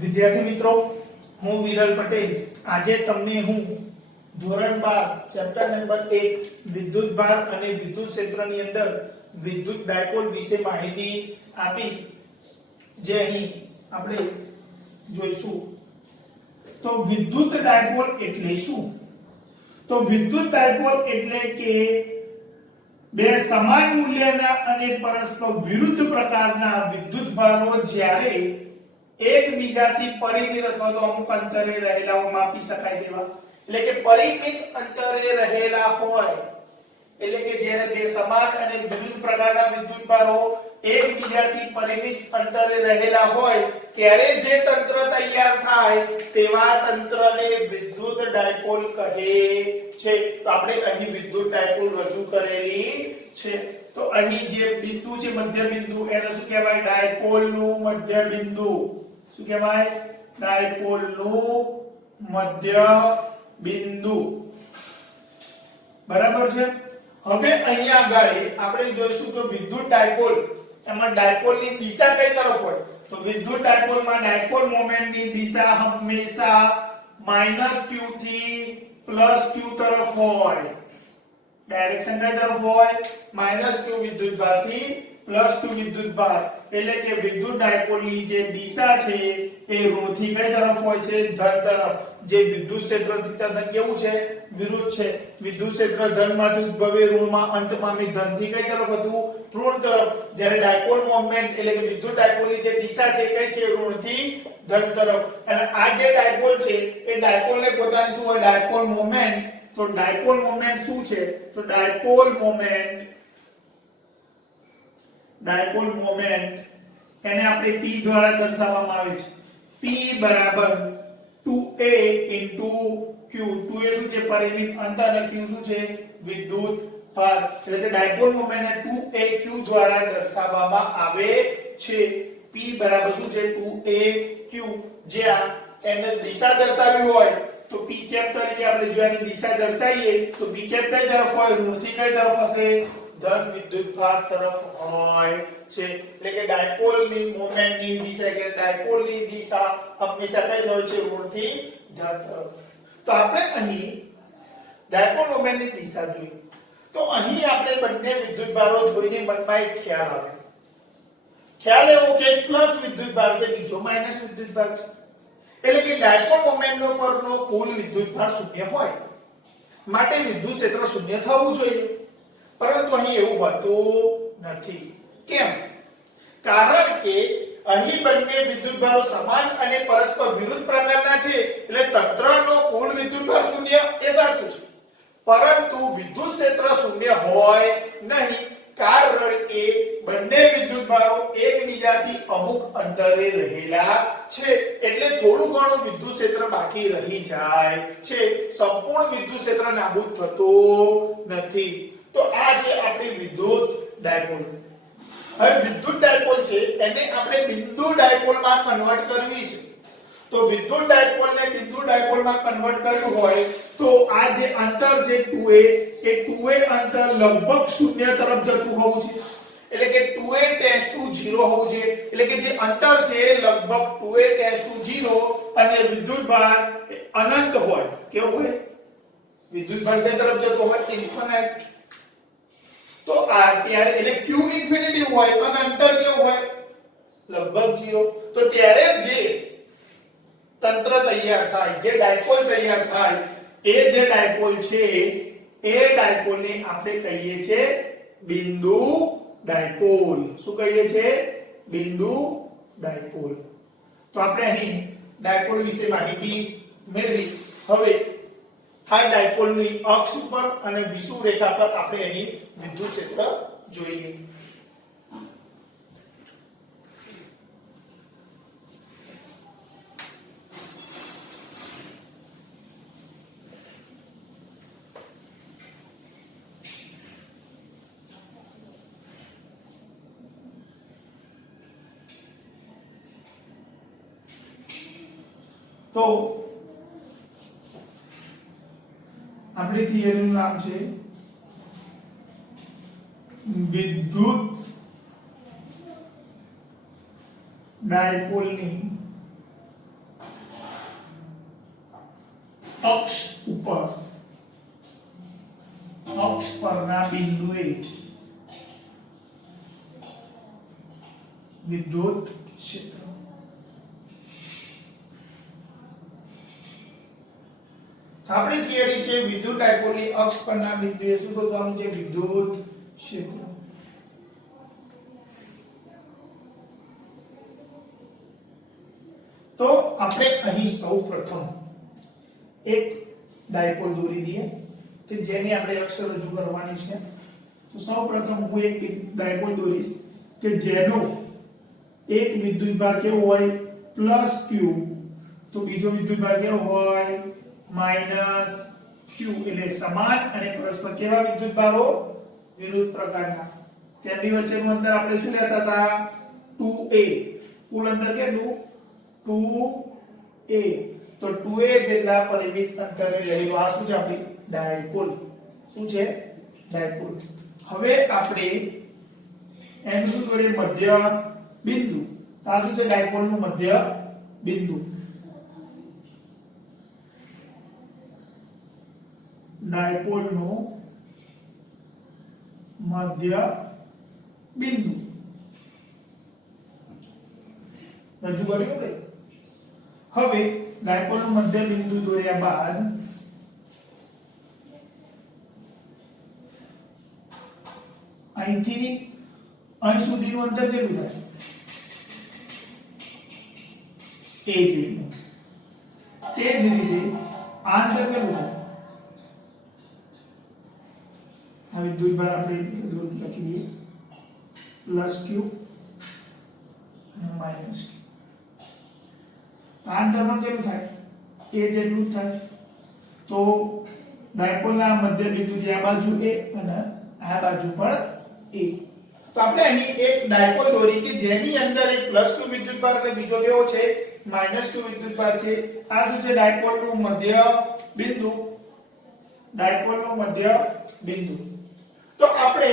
વિદ્યાર્થી મિત્રો, હું વિરલ પટેલ આજે તમને હું ધોરણ 12 ચેપ્ટર નંબર 1 વિદ્યુત ભાર અને વિદ્યુત ક્ષેત્રની અંદર વિદ્યુત ડાયપોલ વિશે માહિતી આપીશ, જે અહીં આપણે જોઈશું. તો વિદ્યુત ડાયપોલ એટલે શું? તો વિદ્યુત ડાયપોલ એટલે કે બે સમાન મૂલ્યના અને પરસ્પર વિરુદ્ધ પ્રકારના વિદ્યુત ભારો જ્યારે એકબીજાથી પરિમિત અથવા તો અમુક અંતરે રહેલા માપી શકાય તેવા, એટલે કે પરિમિત અંતરે રહેલા હોય, એટલે કે જ્યારે બે સમાન અને વિરુદ્ધ પ્રકારના વિદ્યુત ભારો એકબીજાથી પરિમિત અંતરે રહેલા હોય ત્યારે જે તંત્ર તૈયાર થાય તેવા તંત્રને વિદ્યુત ડાયપોલ કહે છે. તો આપણે અહીં વિદ્યુત ડાયપોલ રજૂ કરેલી છે. તો અહીં જે બિંદુ છે મધ્ય બિંદુ, એને શું કહેવાય? ડાયપોલ નું મધ્ય બિંદુ. શું કહેવાય? ડાયપોલ નું મધ્ય બિંદુ. બરાબર છે. હવે અહીંયા આગળ આપણે જોઈશું કે વિદ્યુત ડાયપોલ, એમાં ડાયપોલ ની દિશા કઈ તરફ હોય? તો વિદ્યુત ડાયપોલ માં ડાયપોલ મોમેન્ટ ની દિશા હંમેશા -q થી +q તરફ હોય. ડાયરેક્શન કઈ તરફ હોય? -q વિદ્યુત ભાર થી +q વિદ્યુત ભાર. એટલે કે વિદ્યુત ડાયપોલ ની જે દિશા છે એ ઋણ થી કઈ તરફ હોય છે? ધન તરફ. જે વિદ્યુત ક્ષેત્ર તદ્દન કેવું છે? વિરુદ્ધ છે. વિદ્યુત ક્ષેત્ર ધન માંથી ઉદ્ભવે ઋણ માં અંત પામી ધન થી કઈ તરફ હતું? ઋણ તરફ. જ્યારે ડાયપોલ મોમેન્ટ એટલે કે વિદ્યુત ડાયપોલ ની જે દિશા છે કઈ છે? ઋણ થી ધન તરફ. અને આ જે ડાયપોલ છે એ ડાયપોલ ને પોતાની શું હોય? Dipole moment. તો ડાયપોલ મોમેન્ટ શું છે? તો ડાયપોલ મોમેન્ટ એને આપણે p દ્વારા દર્શાવવામાં આવે છે. p બરાબર 2a q. 2a શું છે? પરિમિત અંતર, અને q શું છે? વિદ્યુત ભાર. એટલે કે ડાયપોલ મોમેન્ટ ને 2aq દ્વારા દર્શાવવામાં આવે છે. p બરાબર શું છે? 2aq. જ્યાં એને દિશા દર્શાવી હોય તો p કેપ તરીકે આપણે જો એની દિશા દર્શાવીએ તો p કેપ કઈ તરફ હોય? ઋણ થી કઈ તરફ હશે? ધન વિદ્યુત ભાર તરફ હોય છે. એટલે કે ડાયપોલ ની મોમેન્ટ ની દિશા, એટલે ડાયપોલ ની દિશા હંમેશા કઈ હોય છે? ઋણ થી ધન તરફ. તો આપણે અહીં ડાયપોલ મોમેન્ટ ની દિશા જોઈ, તો અહીં આપણે બંને વિદ્યુત ભારો જોઈને મનમાં એક ખ્યાલ આવે. ખ્યાલ એવો કે પ્લસ વિદ્યુત ભાર છે, બીજો માઈનસ વિદ્યુત ભાર છે. એટલે કે ડાયપોલ મોમેન્ટ નો પરનો કુલ વિદ્યુત ભાર શૂન્ય હોય, માટે વિદ્યુત ક્ષેત્ર શૂન્ય થવું જોઈએ. પરંતુ અહીં એવું હોતું નથી. કેમ? કારણ કે અહીં બંને વિદ્યુત ભારો સમાન અને પરસ્પર વિરુદ્ધ પ્રકારના છે, એટલે તંત્રનો કુલ વિદ્યુત ભાર શૂન્ય એ સાચું છે. પરંતુ વિદ્યુત ક્ષેત્ર શૂન્ય હોય નહીં, કારણ કે બંને વિદ્યુત ભારો એકબીજાથી અમુક અંતરે રહેલા છે. એટલે થોડું ઘણું વિદ્યુત ક્ષેત્ર બાકી રહી જાય છે. સંપૂર્ણ વિદ્યુત ક્ષેત્ર નાબૂદ થતું નથી. તો આ છે આપણી વિદ્યુત ડાયપોલ. હવે વિદ્યુત ડાયપોલ છે એને આપણે બિંદુ ડાયપોલમાં કન્વર્ટ કરવી છે. તો વિદ્યુત ડાયપોલને બિંદુ ડાયપોલમાં કન્વર્ટ કરવું હોય તો આ જે અંતર છે 2a, એ 2a અંતર લગભગ 0 તરફ જતું હોવું છે. એટલે કે 2a ટેન્ડ્સ ટુ 0 હોવું જોઈએ. એટલે કે જે અંતર છે લગભગ 2a ટેન્ડ્સ ટુ 0 અને વિદ્યુત ભાર અનંત હોય. કેવું હોય? વિદ્યુત ભાર કઈ તરફ જતો હોય? ઇન્ફિનિટ. તો આ ત્યારે એટલે q ઇન્ફિનિટી હોય અને અંતર કેવું હોય? લગભગ 0. તો ત્યારે જે તંત્ર તૈયાર થાય, જે ડાયપોલ તૈયાર થાય, એ જે ડાયપોલ છે એ ડાયપોલને આપણે કહીએ છીએ બિંદુ ડાયપોલ. શું કહીએ છીએ? બિંદુ ડાયપોલ. તો આપણે અહીં ડાયપોલ વિશે માહિતી મેળવી. હવે આ ડાયપોલની અક્ષ ઉપર અને વિષુવ રેખા પર આપણે અહીં વિદ્યુત ક્ષેત્ર જોઈએ. તો આપણી થિયરીનું નામ છે વિદ્યુત ડાયપોલની અક્ષ પરના બિંદુએ વિદ્યુત ક્ષેત્ર. આપણી થિયરી છે વિદ્યુત ડાયપોલની અક્ષ પરના બિંદુએ શું શોધવાનું છે? વિદ્યુત ક્ષેત્ર. તો આપણે અહીં સૌપ્રથમ એક ડાયપોલ દોરી દઈએ કે જેની આપણે અક્ષ રજૂ કરવાની છે. તો સૌપ્રથમ હું એક ડાયપોલ દોરીશ કે જેનો એક વિદ્યુતભાર કેવો હોય? q, તો બીજો વિદ્યુતભાર કેવો હોય? q. એટલે સમાન અને પરસ્પર કેવા વિદ્યુતભારો? વિરુદ્ધ પ્રકારના. તેમની વચ્ચેનું અંતર આપણે શું લેતા હતા? 2a. કુલ અંતર કેટલું? 2a. તો 2a જેટલા પરિમિત અંતરે રહેલો આ શું છે? આપણી ડાયપોલ. શું છે? ડાયપોલ. હવે આપણે એનું શું કરીએ? મધ્ય બિંદુ. આ શું છે? ડાયપોલનું મધ્ય બિંદુ. ડાયપોલનું મધ્ય બિંદુ રજૂ કર્યું ને. હવે ડાયપોલનું મધ્ય બિંદુ દોર્યા બાદ અહીંથી અહીં સુધીનું અંતર કેટલું થાય? a જેટલું. તે જ રીતે આ અંતર કેટલું થાય? આ વિદ્યુતભાર આપણે લખી દઈએ +q અને -q. આ અંતર પણ કેટલું થાય? a જેટલું જ થાય. તો ડાયપોલના મધ્ય બિંદુથી આ બાજુ a અને આ બાજુ પણ a. તો આપણે અહીં એક ડાયપોલ દોરી કે જેની અંદર એક +q વિદ્યુતભાર અને બીજો કેવો છે? -q વિદ્યુતભાર છે. આ શું છે? ડાયપોલનું મધ્ય બિંદુ. ડાયપોલનું મધ્ય બિંદુ. તો આપણે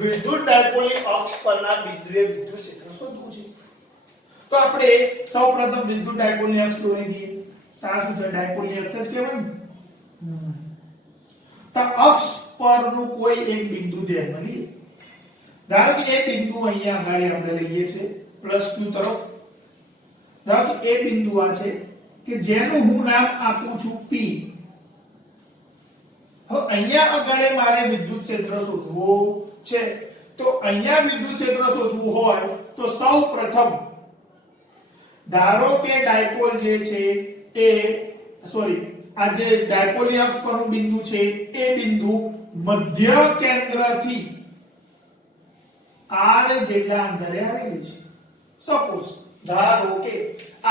વિદ્યુત ડાયપોલની અક્ષ પરના બિંદુએ વિદ્યુત ક્ષેત્ર શોધવું છે. તો આપણે સૌપ્રથમ વિદ્યુત ડાયપોલની અક્ષ દોરી દઈએ. તો આ શું છે? ડાયપોલની અક્ષ જ કહેવાય ને. તો અક્ષ પરનું કોઈ એક બિંદુ ધ્યાનમાં લઈએ. ધારો કે એ બિંદુ અહીંયા આગળ આપણે લઈએ છે +q તરફ. ધારો કે એ બિંદુ આ છે કે જેનું હું નામ આપું છું P. હવે અહીંયા આગળ મારે વિદ્યુત ક્ષેત્ર શોધવું છે. તો અહીંયા વિદ્યુત ક્ષેત્ર શોધવું હોય તો સૌપ્રથમ ધારો કે ડાયપોલ જે છે એ આ જે ડાયપોલની અક્ષ પરનું બિંદુ છે એ બિંદુ મધ્ય કેન્દ્રથી r જેટલા અંતરે આવેલી છે. સપોઝ ધારો કે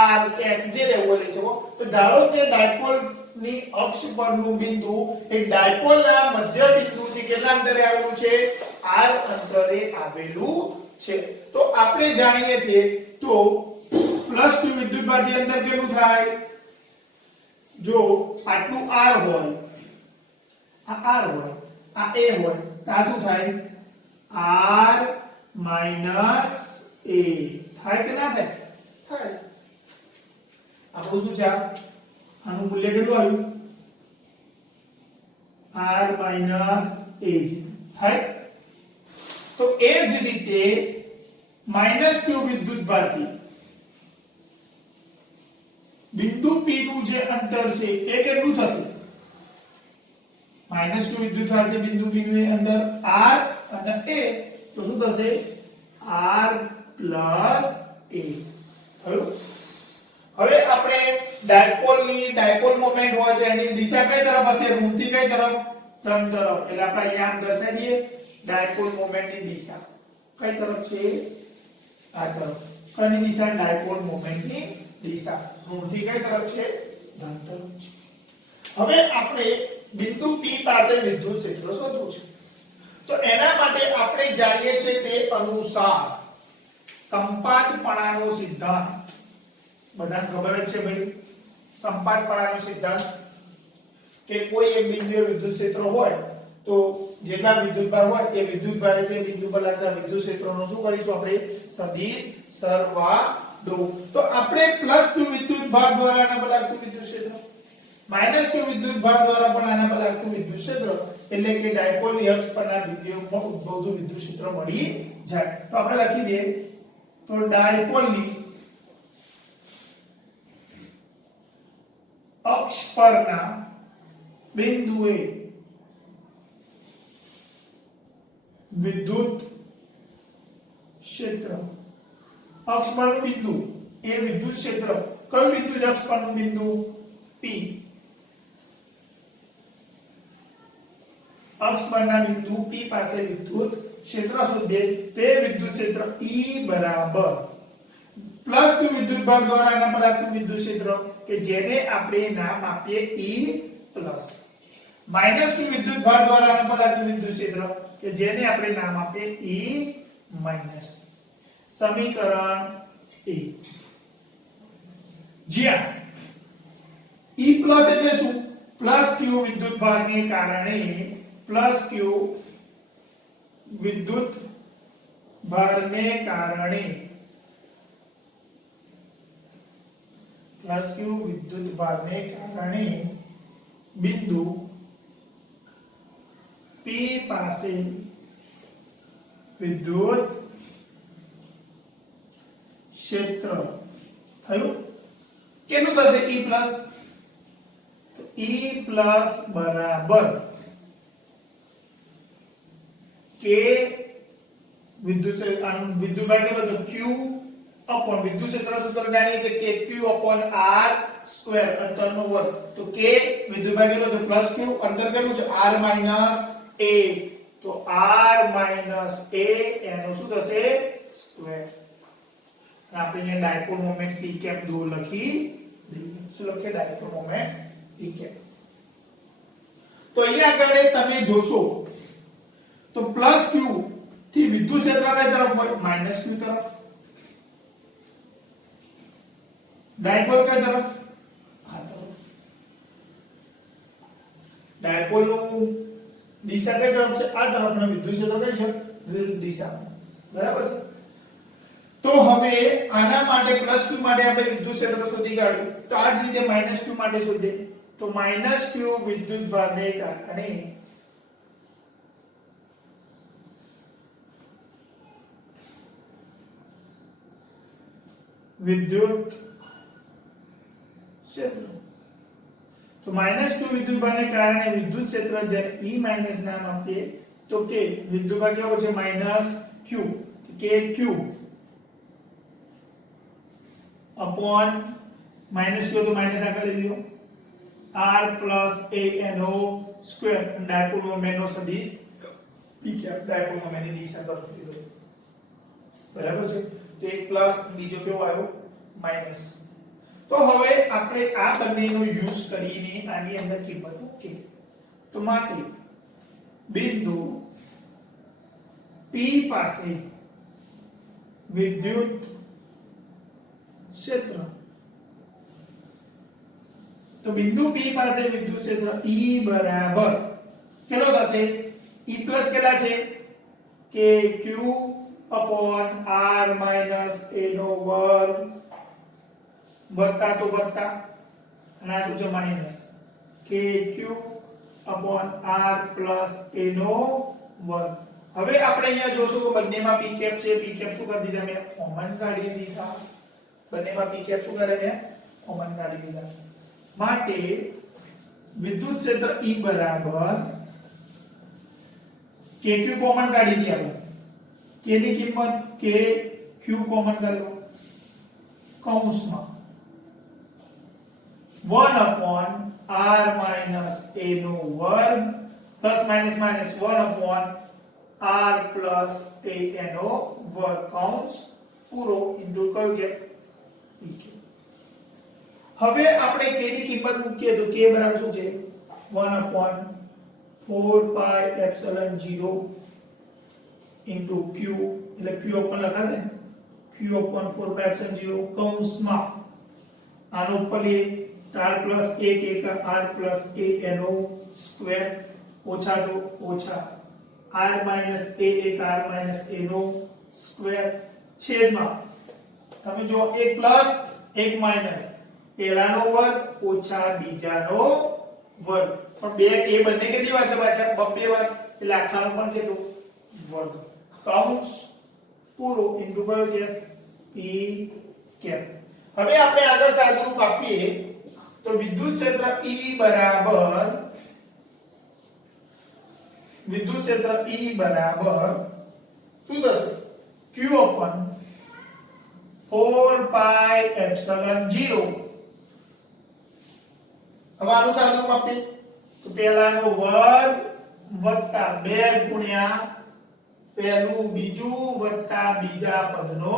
r x જે લેવલે છે તો ધારો કે ડાયપોલની અક્ષ પરનું બિંદુ એ ડાયપોલના મધ્ય બિંદુથી કેટલા અંતરે આવેલું છે? r અંતરે આવેલું છે. તો આપણે જાણીએ છીએ તો +q વિદ્યુતભારથી અંતર કેટલું થાય? જો આટલું r હોય, આ r હોય, આ a હોય, તો આ શું થાય? r - a થાય કે ના થાય? થાય. આપણું શું છે? આનું મૂલ્ય કેટલું આવ્યું? r - a થાય. તો એ જ રીતે -q વિદ્યુતભારથી બિંદુ P નું જે અંતર છે એ કેટલું થશે? -q વિદ્યુતભારથી બિંદુ P નું અંતર r અને a તો શું થશે? r + a થયું. હવે આપણે ડાયપોલ મોમેન્ટ હોય તો એની દિશા કઈ તરફ હશે? ઋણથી કઈ તરફ? ધન તરફ. એટલે આપણે અહીંયા આમ દર્શાવી દઈએ ડાયપોલ મોમેન્ટની દિશા કઈ તરફ છે? આ તરફ. કઈ દિશા? ડાયપોલ મોમેન્ટની દિશા ઋણથી કઈ તરફ છે? ધન તરફ છે. હવે આપણે બિંદુ P પાસે વિદ્યુત ક્ષેત્ર શોધવું છે. તો એના માટે આપણે જાણીએ છીએ તે અનુસાર સંપાતપણાનો સિદ્ધાંત બધાને ખબર જ છે ભાઈ. સંપાતપણાનો સિદ્ધાંત કે કોઈ એક બિંદુએ વિદ્યુત ક્ષેત્ર હોય તો જેટલા વિદ્યુતભાર હોય એ વિદ્યુતભાર એટલે બિંદુ પર લાગતા વિદ્યુત ક્ષેત્રનો શું કરીશું? આપણે સદિશ સરવાળો. તો આપણે +q વિદ્યુતભાર દ્વારા આના પર લાગતું વિદ્યુત ક્ષેત્ર માઈનસ q વિદ્યુત ભાર દ્વારા પણ આના પર લાગતું વિદ્યુત ક્ષેત્ર એટલે કે ડાયપોલની અક્ષ પરના વિદ્યુતમાં ઉદ્ભવતું વિદ્યુત ક્ષેત્ર મળી જાય. તો આપણે લખી દઈએ તો ડાયપોલની અક્ષ પરના બિંદુએ વિદ્યુત ક્ષેત્ર અક્ષ પરનું બિંદુ એ વિદ્યુત ક્ષેત્ર કયું બિંદુ છે અક્ષ પરનું બિંદુ P અક્ષ પરના બિંદુ P પાસે વિદ્યુત ક્ષેત્ર શોધીએ તે વિદ્યુત ક્ષેત્ર E બરાબર પ્લસ q વિદ્યુત ભાર દ્વારા આના પર લાગતું વિદ્યુત ક્ષેત્ર કે જેને આપણે નામ આપીએ E પ્લસ માઈનસ q વિદ્યુત ભાર દ્વારા આના પર લાગતું વિદ્યુત ક્ષેત્ર કે જેને આપણે નામ આપીએ E માઈનસ. સમીકરણ 1 જ્યાં E પ્લસ એટલે શું પ્લસ q વિદ્યુત ભારને કારણે પ્લસ q વિદ્યુત ભારને કારણે પ્લસ q વિદ્યુત ભારને કારણે બિંદુ P પાસે વિદ્યુત ક્ષેત્ર થયું કેટલું થશે E પ્લસ તો E પ્લસ બરાબર કે વિદ્યુત ભાર કેટલો તો q અપોન વિદ્યુત ક્ષેત્ર સૂત્ર જાણીએ છીએ કે q અપોન r સ્ક્વેર અંતરનો વર્ગ તો k વિદ્યુત ભાર કેટલો છે પ્લસ q અંતર કેટલું છે r માઈનસ a તો r માઈનસ a એનો શું થશે સ્ક્વેર. આપણે અહીંયા ડાયપોલ મોમેન્ટ p કેપ દો લખી દઈએ. શું લખીએ ડાયપોલ મોમેન્ટ p કેપ. તો અહીંયા આગળ તમે જોશો તો પ્લસ q થી વિદ્યુત ક્ષેત્ર કઈ તરફ હોય માઈનસ q તરફ ડાયપોલ કઈ તરફ આ તરફ ડાયપોલ નું દિશા કઈ તરફ છે આ તરફનો વિદ્યુત ક્ષેત્ર કઈ છે વિરુદ્ધ દિશામાં બરાબર છે. તો હવે આના માટે પ્લસ q માટે આપણે વિદ્યુત ક્ષેત્ર શોધી કાઢ્યું તો આ જ રીતે માઈનસ q માટે શોધીએ તો માઈનસ q વિદ્યુત ભારને કારણે વિદ્યુત ક્ષેત્ર તો માઈનસ q વિદ્યુત ભારને કારણે વિદ્યુત ક્ષેત્ર જેને E માઈનસ નામ આપીએ તો કે વિદ્યુત ભાર કેવો છે માઈનસ q કે q अपॉन माइनस q तो माइनस આગળ લઈ લો r પ્લસ a નો સ્ક્વેર ડાયપોલ મોમેન્ટ નો સદિશ p કેપ ડાયપોલ મોમેન્ટની દિશા તરફ લીધો બરાબર છે. તો એક પ્લસ બીજો કેવો આવ્યો માઈનસ. તો હવે આપણે આ બંનેનો યુઝ કરીને આની અંદર કિંમત મૂકીએ તો માટે બિંદુ p પાસે વિદ્યુત ક્ષેત્ર તો બિંદુ P પાસે વિદ્યુત ક્ષેત્ર E બરાબર કેટલો થશે E પ્લસ કેટલા છે કે q upon r minus a નો વર્ગ વત્તા તો વત્તા અને આ શું છે માઈનસ કે q upon r plus a નો વર્ગ. હવે આપણે અહીંયા જોશું કે બંનેમાં p કેપ છે p કેપ શું કરી દીધા મેં કોમન કાઢી દીધા બંનેમાં p કેપ શું કરે મેં કોમન કાઢી દીધા માટે વિદ્યુત ક્ષેત્ર E બરાબર kq કોમન કાઢી દઈએ આપણે k ની કિંમત k q કોમન કરી લો કૌંસમાં 1 upon r minus a નો વર્ગ plus minus minus 1 upon r plus a નો વર્ગ કૌંસ પૂરો ઇન્ટુ કયું કે pk. હવે આપણે k ની કિંમત મૂકીએ તો k બરાબર શું છે 1 upon 4 pi epsilon 0 into q એટલે q ઉપર લખાશે q upon 4 pi epsilon 0 કૌંસમાં આનો ઉપર લે r plus 1 1 r plus a નો સ્ક્વેર ઓછા તો ઓછા r minus a 1 r minus a નો સ્ક્વેર છેદમાં તમે જો 1 પ્લસ 1 માઈનસ પહેલાનો વર્ગ ઓછા બીજાનો વર્ગ. પણ બે એ બંને કેટલી વાર છે પાછા? બબ્બે વાર. એટલે આખાનો પણ કેટલો? વર્ગ. કૌંસ પૂરો ઇન્ટુ કયો છે? P cap. હવે આપણે આગળ સાદુરૂપ આપીએ તો વિદ્યુત ક્ષેત્ર E બરાબર શું થશે? Q upon 4 pi epsilon 0. હવે આનું સાદુરૂપ આપીએ તો પહેલાનો વર્ગ વત્તા 2 ગુણ્યા પહેલું બીજું વત્તા બીજા પદનો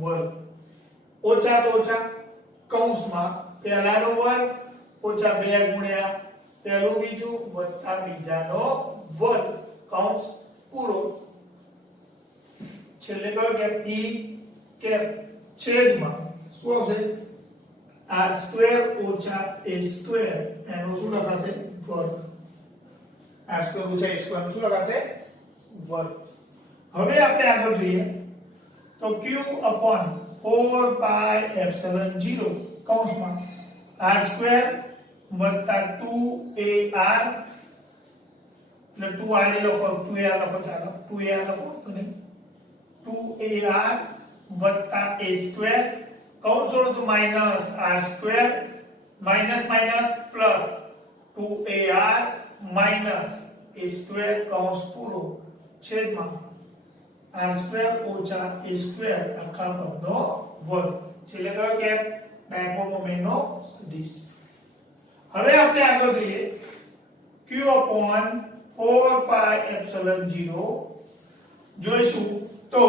વર્ગ ઓછા તો ઓછા કૌંસમાં પહેલાનો વર્ગ ઓછા 2 ગુણ્યા પહેલું બીજું વત્તા બીજાનો વર્ગ કૌંસ પૂરો. છેલ્લે કયો કે પી કેપ છેદમાં શું આવશે? r સ્ક્વેર ઓછા a સ્ક્વેર એનો શું લખાશે? વર્ગ. r સ્ક્વેર ઓછા a સ્ક્વેર નું શું લખાશે? વર્ગ. હવે આપણે આગળ જોઈએ તો q upon 4 pi epsilon 0 કૌંસમાં r સ્ક્વેર વત્તા 2ar એટલે 2r લખો 2ar લખો ચાલો 2ar લખો તો નહીં 2ar વત્તા a સ્ક્વેર કૌંસ છોડો તો minus r square minus minus plus 2ar minus a square કૌંસ પૂરો છેદમાં r સ્ક્વેર ઓછા a સ્ક્વેર આખા પદનો વર્ગ. છેલ્લે કયો કે ડાયપોલ મોમેન્ટનો સદિશ. હવે આપણે આગળ જોઈએ q upon 4 pi epsilon 0 જોઈશું તો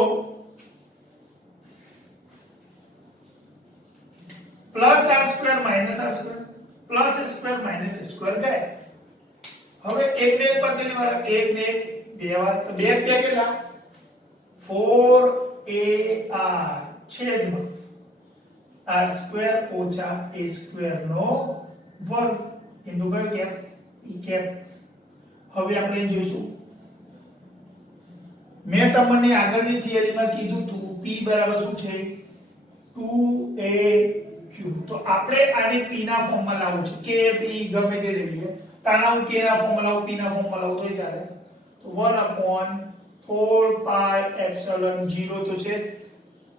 plus r square minus r square plus a square minus a square ગયા. હવે એક ને એક પદ કેટલી વાર? એક ને એક બે વાર. તો બે બે કેટલા? 4ar છેદમાં r સ્ક્વેર ઓછા a સ્ક્વેર નો વર્ગ ઇન્ટુ કયો કેપ? ઈ કેપ. હવે આપણે જોઈશું મેં તમને આગળની થિયરીમાં કીધું હતું p બરાબર શું છે? 2aq. તો આપણે આને p ના ફોર્મમાં લાવવું છે. k p ગમે તે લઈ લઈએ. તાના હું k ના ફોર્મમાં લાવું, p ના ફોર્મમાં લાવું તોય ચાલે. તો 1 upon 4 pi epsilon 0 તો છે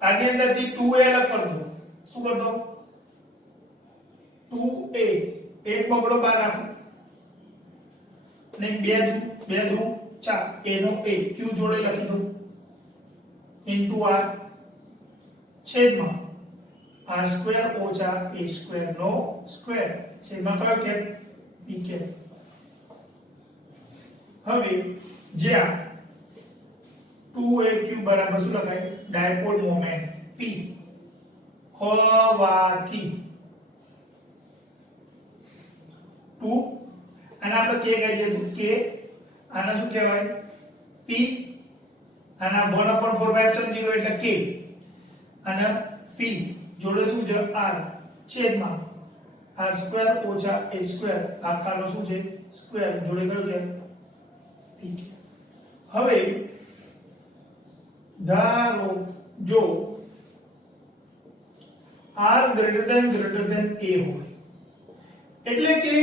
આની અંદરથી 2a અલગ કરી દો. શું કરી દો? 2a એક બગડો બહાર રાખો ને 2 2 4 a નો a q જોડે લખી દો ઇન્ટુ r છેદમાં r સ્ક્વેર ઓછા a સ્ક્વેર નો સ્ક્વેર છેદમાં કયો કે p કે. હવે જ્યાં 2aq બરાબર શું લખાય? ડાયપોલ મોમેન્ટ p હોવાથી 2 અને આપણે k કહી દઈએ તો k આના શું કહેવાય? p આના 1/4 એટલે k અને p જોડે શું છે? r છેદમાં r સ્ક્વેર ઓછા a સ્ક્વેર આખાનો શું છે? સ્ક્વેર જોડે કયો કે p. હવે ધારો જો r greater than a હોય એટલે કે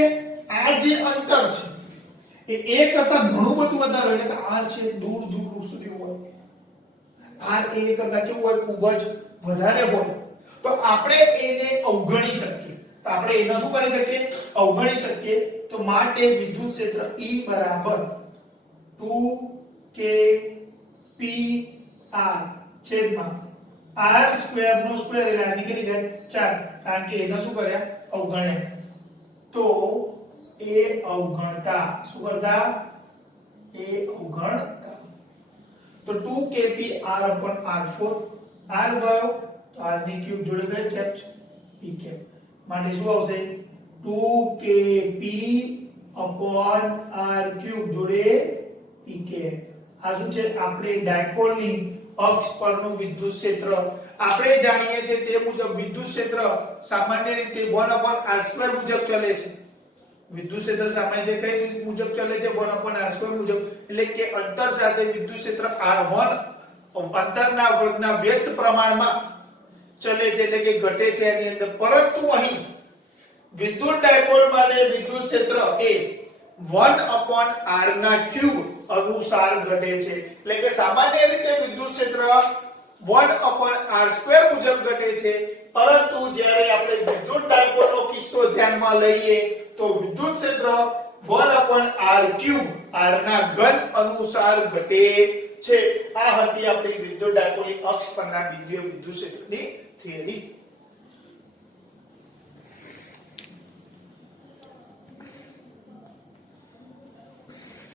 આ જે અંતર છે એ a કરતા ઘણું બધું વધારે એટલે કે r છે દૂર દૂર સુધી હોય. r a કરતા કેવું હોય? ખૂબ જ વધારે હોય. તો આપણે એને અવગણી શકીએ. તો આપણે એને શું કરી શકીએ? અવગણી શકીએ. તો માટે વિદ્યુત ક્ષેત્ર E બરાબર 2k p r છેદમાં r સ્ક્વેર નો સ્ક્વેર એટલે આની કેટલી થાય? 4 કારણ કે એને શું કર્યા? અવગણ્યા. તો એ અવગણતા શું કરતા? એ અવગણતા. તો 2kp r upon r4 r ગયો તો r ની ક્યુબ જોડે ગઈ કેપ છે p કેપ. માટે શું આવશે? 2kp upon r3 જોડે p કેપ. આ શું છે? આપણે ડાયપોલની અક્ષ પરનું વિદ્યુત ક્ષેત્ર આપણે જાણીએ છીએ તે મુજબ વિદ્યુત ક્ષેત્ર સામાન્ય રીતે 1/r² મુજબ ચલે છે. વિદ્યુત ક્ષેત્ર સામાન્ય રીતે કઈ રીત મુજબ ચલે છે? 1/r² મુજબ. એટલે કે અંતર સાથે વિદ્યુત ક્ષેત્ર r1 અંતરના વર્ગના વ્યસ્ત પ્રમાણમાં ચલે છે એટલે કે ઘટે છે એની અંદર. પરંતુ અહીં વિદ્યુત ડાયપોલ માટે વિદ્યુત ક્ષેત્ર એ 1/r ના ક્યુબ અનુસાર ઘટે છે એટલે કે સામાન્ય રીતે વિદ્યુત ક્ષેત્ર 1/r² મુજબ ઘટે છે પરંતુ જ્યારે આપણે વિદ્યુત ડાયપોલનો કિસ્સો ધ્યાનમાં લઈએ તો વિદ્યુત ક્ષેત્ર 1/r³ r ના ઘન અનુસાર ઘટે છે. આ હતી આપણી વિદ્યુત ડાયપોલની અક્ષ પરના વિદ્યુત ક્ષેત્રની થિયરી.